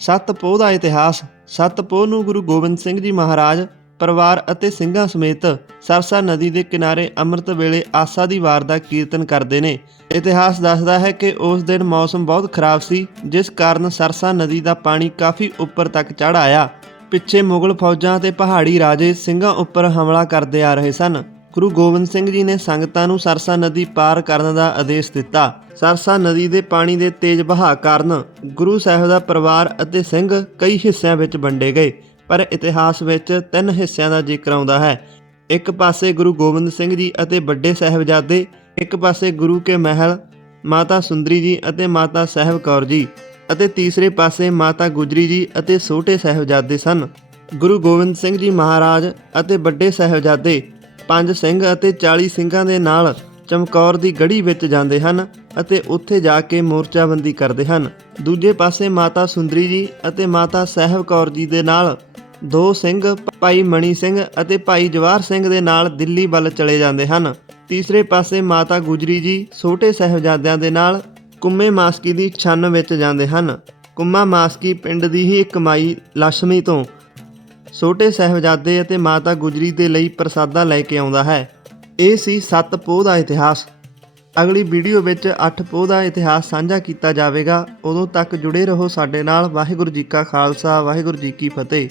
ਸੱਤ ਪੋਹ ਦਾ ਇਤਿਹਾਸ, ਸੱਤ ਪੋਹ ਨੂੰ ਗੁਰੂ ਗੋਬਿੰਦ ਸਿੰਘ ਜੀ ਮਹਾਰਾਜ, ਪਰਿਵਾਰ ਅਤੇ ਸਿੰਘਾਂ ਸਮੇਤ ਸਰਸਾ ਨਦੀ ਦੇ ਕਿਨਾਰੇ ਅੰਮ੍ਰਿਤ ਵੇਲੇ ਆਸਾ ਦੀ ਵਾਰ ਦਾ ਕੀਰਤਨ ਕਰਦੇ ਨੇ। ਇਤਿਹਾਸ ਦੱਸਦਾ ਹੈ ਕਿ ਉਸ ਦਿਨ ਮੌਸਮ ਬਹੁਤ ਖਰਾਬ ਸੀ, ਜਿਸ ਕਾਰਨ ਸਰਸਾ ਨਦੀ ਦਾ ਪਾਣੀ ਕਾਫੀ ਉੱਪਰ ਤੱਕ ਚੜ੍ਹ ਆਇਆ। ਪਿੱਛੇ ਮੁਗਲ ਫੌਜਾਂ ਅਤੇ ਪਹਾੜੀ ਰਾਜੇ ਸਿੰਘਾਂ ਉੱਪਰ ਹਮਲਾ ਕਰਦੇ ਆ ਰਹੇ ਸਨ। ਗੁਰੂ ਗੋਬਿੰਦ ਸਿੰਘ ਜੀ ਨੇ ਸੰਗਤਾਂ ਨੂੰ ਸਰਸਾ ਨਦੀ ਪਾਰ ਕਰਨ ਦਾ ਆਦੇਸ਼ ਦਿੱਤਾ। ਸਰਸਾ ਨਦੀ ਦੇ ਪਾਣੀ ਦੇ ਤੇਜ਼ ਵਹਾਅ ਕਾਰਨ ਗੁਰੂ ਸਾਹਿਬ ਦਾ ਪਰਿਵਾਰ ਅਤੇ ਸਿੰਘ ਕਈ ਹਿੱਸਿਆਂ ਵਿੱਚ ਵੰਡੇ ਗਏ, ਪਰ ਇਤਿਹਾਸ ਵਿੱਚ ਤਿੰਨ ਹਿੱਸਿਆਂ ਦਾ ਜ਼ਿਕਰ ਆਉਂਦਾ ਹੈ। ਇੱਕ ਪਾਸੇ ਗੁਰੂ ਗੋਬਿੰਦ ਸਿੰਘ ਜੀ ਅਤੇ ਵੱਡੇ ਸਾਹਿਬਜ਼ਾਦੇ, ਇੱਕ ਪਾਸੇ ਗੁਰੂ ਕੇ ਮਹਿਲ, ਮਾਤਾ ਸੁੰਦਰੀ ਜੀ ਅਤੇ ਮਾਤਾ ਸਾਹਿਬ ਕੌਰ ਜੀ, ਅਤੇ ਤੀਸਰੇ ਪਾਸੇ ਮਾਤਾ ਗੁਜਰੀ ਜੀ ਅਤੇ ਛੋਟੇ ਸਾਹਿਬਜ਼ਾਦੇ ਸਨ। ਗੁਰੂ ਗੋਬਿੰਦ ਸਿੰਘ ਜੀ ਮਹਾਰਾਜ ਅਤੇ ਵੱਡੇ ਸਾਹਿਬਜ਼ਾਦੇ ਪੰਜ ਸਿੰਘ ਅਤੇ 40 ਸਿੰਘਾਂ ਦੇ ਨਾਲ ਚਮਕੌਰ ਦੀ ਗੜੀ ਵਿੱਚ ਜਾਂਦੇ ਹਨ ਅਤੇ ਉੱਥੇ ਜਾ ਕੇ ਮੋਰਚਾਬੰਦੀ ਕਰਦੇ ਹਨ। ਦੂਜੇ ਪਾਸੇ ਮਾਤਾ ਸੁੰਦਰੀ ਜੀ ਅਤੇ ਮਾਤਾ ਸਾਹਿਬ ਕੌਰ ਜੀ ਦੇ ਨਾਲ ਦੋ ਸਿੰਘ, ਭਾਈ ਮਣੀ ਸਿੰਘ ਅਤੇ ਭਾਈ ਜਵਾਹਰ ਸਿੰਘ ਦੇ ਨਾਲ ਦਿੱਲੀ ਵੱਲ ਚਲੇ ਜਾਂਦੇ ਹਨ। ਤੀਸਰੇ ਪਾਸੇ ਮਾਤਾ ਗੁਜਰੀ ਜੀ ਛੋਟੇ ਸਾਹਿਬਜ਼ਾਦਿਆਂ ਦੇ ਨਾਲ ਕੁੰਮੇ ਮਾਸਕੀ ਦੀ ਛੰਨ ਵਿੱਚ ਜਾਂਦੇ ਹਨ। ਕੁੰਮਾ ਮਾਸਕੀ ਪਿੰਡ ਦੀ ਹੀ ਇੱਕ ਮਾਈ ਲక్ష్ਮੀ ਤੋਂ ਛੋਟੇ ਸਾਹਿਬਜ਼ਾਦੇ ਅਤੇ ਮਾਤਾ ਗੁਜਰੀ ਦੇ ਲਈ ਪ੍ਰਸਾਦਾ ਲੈ ਕੇ ਆਉਂਦਾ ਹੈ। ਇਹ ਸੀ ਸੱਤ ਪੋਹ ਦਾ ਇਤਿਹਾਸ। ਅਗਲੀ ਵੀਡੀਓ ਵਿੱਚ ਅੱਠ ਪੋਹ ਦਾ ਇਤਿਹਾਸ ਸਾਂਝਾ ਕੀਤਾ ਜਾਵੇਗਾ। ਉਦੋਂ ਤੱਕ ਜੁੜੇ ਰਹੋ ਸਾਡੇ ਨਾਲ। ਵਾਹਿਗੁਰੂ ਜੀ ਕਾ ਖਾਲਸਾ, ਵਾਹਿਗੁਰੂ ਜੀ ਕੀ ਫਤਿਹ।